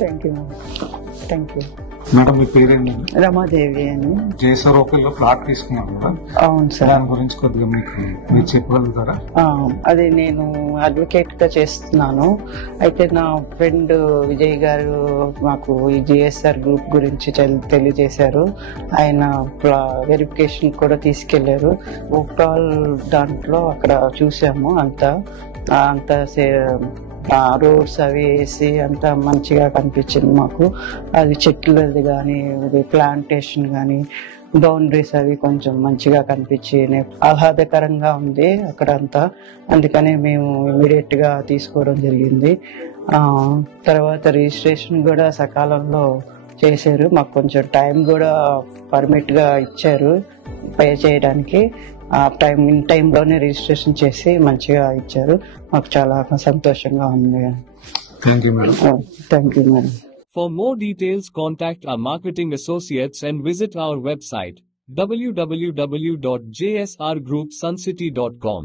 Thank you thank you. Madam మీ పేరేంటి? రమాదేవి అని. జేసరోపిల్లో ప్లాట్ తీసుకున్నాను కదా, అవును సార్. దాని గురించి కొద్దిగా మీరు చెప్పగలుగుతారా? అది నేను అడ్వకేట్ గా చేస్తున్నాను. అయితే నా ఫ్రెండ్ విజయ్ గారు మాకు ఈ జిఎస్ఆర్ గ్రూప్ గురించి తెలియజేశారు. ఆయన వెరిఫికేషన్ కూడా తీసుకెళ్లారు. ఓవరాల్ దాంట్లో అక్కడ చూసాము అంతా రోడ్స్ అవి వేసి అంతా మంచిగా కనిపించింది మాకు. అది చెట్లది కానీ ప్లాంటేషన్ కానీ బౌండరీస్ అవి కొంచెం మంచిగా కనిపించి ఆహ్లాదకరంగా ఉంది అక్కడ అంతా. అందుకని మేము ఇమీడియట్ గా తీసుకోవడం జరిగింది. తర్వాత రిజిస్ట్రేషన్ కూడా సకాలంలో చేశారు. మాకు కొంచెం టైం కూడా పర్మిట్ గా ఇచ్చారు పే చేయడానికి. ఆ టైంలోనే రిజిస్ట్రేషన్ చేసి మంచిగా ఇచ్చారు. మాకు చాలా సంతోషంగా ఉంది. Thank you madam. Thank you madam. For more details, contact our marketing associates and visit our website www.jsrgroupsuncity.com.